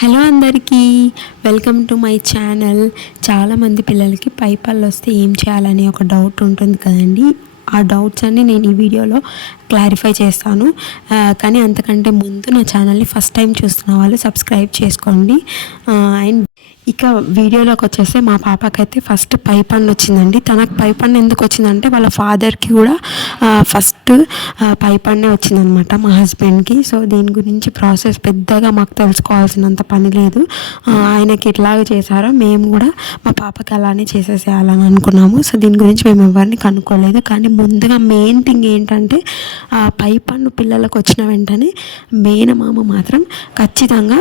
Hello అందరికీ welcome to my channel. చాలామంది పిల్లలకి పై పళ్ళు వస్తే ఏం చేయాలని ఒక డౌట్ ఉంటుంది కదండి. ఆ డౌట్స్ అన్ని నేను ఈ వీడియోలో క్లారిఫై చేస్తాను. కానీ అంతకంటే ముందు నా ఛానల్ని ఫస్ట్ టైం చూస్తున్న వాళ్ళు సబ్స్క్రైబ్ చేసుకోండి. అండ్ ఇక వీడియోలోకి వచ్చేస్తే మా పాపకైతే ఫస్ట్ పై పన్ను వచ్చిందండి. తనకు పై పన్ను ఎందుకు వచ్చిందంటే వాళ్ళ ఫాదర్కి కూడా ఫస్ట్ పై పన్నే వచ్చిందనమాట మా హస్బెండ్కి సో దీని గురించి ప్రాసెస్ పెద్దగా మాకు తెలుసుకోవాల్సినంత పని లేదు. ఆయనకి ఇట్లాగ చేశారో. మేము కూడా మా పాపకి అలానే చేసేసేయాలని అనుకున్నాము. సో దీని గురించి మేము ఎవరిని కనుక్కోలేదు. కానీ ముందుగా మెయిన్ థింగ్ ఏంటంటే ఆ పై పన్ను పిల్లలకు వచ్చిన వెంటనే మేనమామ మాత్రం ఖచ్చితంగా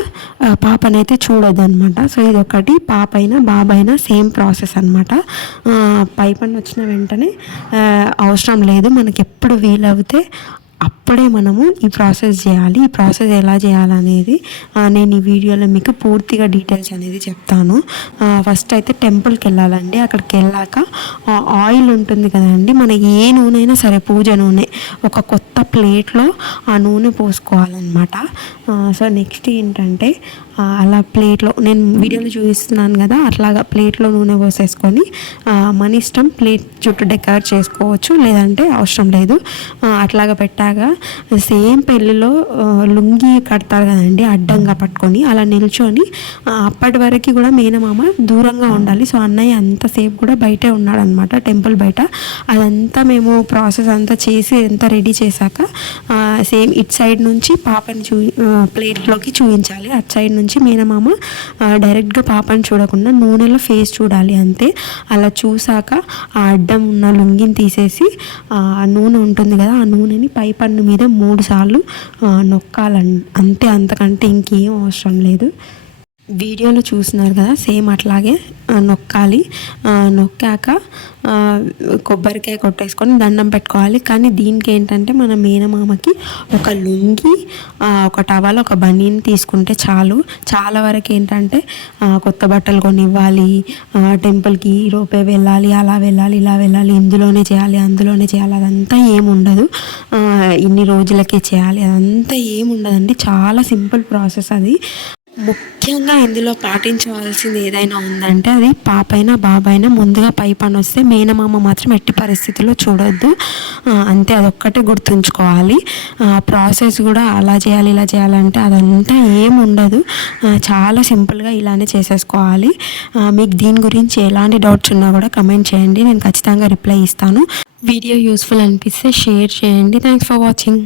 పాపనైతే చూడొద్దనమాట. సో ఇది ఒకటి పాప అయినా బాబు అయినా సేమ్ ప్రాసెస్ అనమాట పై పన్ను వచ్చిన వెంటనే అవసరం లేదు. మనకి ఎప్పుడు వీలవుతే అప్పుడే మనము ఈ ప్రాసెస్ చేయాలి. ఈ ప్రాసెస్ ఎలా చేయాలనేది నేను ఈ వీడియోలో మీకు పూర్తిగా డీటెయిల్స్ అనేది చెప్తాను. ఫస్ట్ అయితే టెంపుల్కి వెళ్ళాలండి. అక్కడికి వెళ్ళాక ఆయిల్ ఉంటుంది కదండి. మనకి ఏ నూనె అయినా సరే పూజ నూనె. ఒక కొత్త ప్లేట్లో ఆ నూనె పోసుకోవాలన్నమాట. సో నెక్స్ట్ ఏంటంటే అలా ప్లేట్లో నేను వీడియోలో చూపిస్తున్నాను కదా అట్లాగా ప్లేట్లో నూనె పోసేసుకొని మన ఇష్టం ప్లేట్ చుట్టూ డెకరేట్ చేసుకోవచ్చు. లేదంటే అవసరం లేదు. అట్లాగా పెట్టాలి పెట్టాక సేమ్ పెళ్ళిలో లుంగి కడతారు కదండి అడ్డంగా పట్టుకొని అలా నిల్చొని అప్పటి వరకు కూడా మేనమామ దూరంగా ఉండాలి. సో అన్నయ్య అంతసేపు కూడా బయటే ఉన్నాడు అనమాట టెంపుల్ బయట. అదంతా మేము ప్రాసెస్ అంతా చేసి అంతా రెడీ చేశాక సేమ్ ఇట్ సైడ్ నుంచి పాపని చూ ప్లేట్లోకి చూపించాలి అటు సైడ్ నుంచి మేనమామ డైరెక్ట్గా పాపని చూడకుండా నూనెలో ఫేస్ చూడాలి అంతే. అలా చూసాక ఆ అడ్డం ఉన్న లుంగిని తీసేసి ఆ నూనె ఉంటుంది కదా ఆ నూనెని పై పన్ను మీద మూడు సార్లు నొక్కాలండి అంతే అంతకంటే ఇంకేం అవసరం లేదు. వీడియోలో చూస్తున్నారు కదా సేమ్ అట్లాగే నొక్కాలి. నొక్కాక కొబ్బరికాయ కొట్టేసుకొని దండం పెట్టుకోవాలి. కానీ దీనికి ఏంటంటే మన మేనమామకి ఒక లుంగి ఒక టవల్ ఒక బనీని తీసుకుంటే చాలు. చాలా వరకు ఏంటంటే కొత్త బట్టలు కొని ఇవ్వాలి టెంపుల్కి రోపే వెళ్ళాలి అలా వెళ్ళాలి ఇలా వెళ్ళాలి ఇందులోనే చేయాలి అందులోనే చేయాలి అదంతా ఏముండదు ఇన్ని రోజులకే చేయాలి అదంతా ఏముండదండి చాలా సింపుల్ ప్రాసెస్ అది. ముఖ్యంగా ఇందులో పాటించవలసింది ఏదైనా ఉందంటే అది పాపైనా బాబైనా ముందుగా పై పని వస్తే మేనమామ మాత్రం ఎట్టి పరిస్థితుల్లో చూడొద్దు. అంతే అదొక్కటే గుర్తుంచుకోవాలి. ప్రాసెస్ కూడా అలా చేయాలి ఇలా చేయాలంటే అదంతా ఏం ఉండదు. చాలా సింపుల్గా ఇలానే చేసేసుకోవాలి. మీకు దీని గురించి ఎలాంటి డౌట్స్ ఉన్నా కూడా కమెంట్ చేయండి. నేను ఖచ్చితంగా రిప్లై ఇస్తాను. వీడియో యూస్ఫుల్ అనిపిస్తే షేర్ చేయండి. Thanks for watching.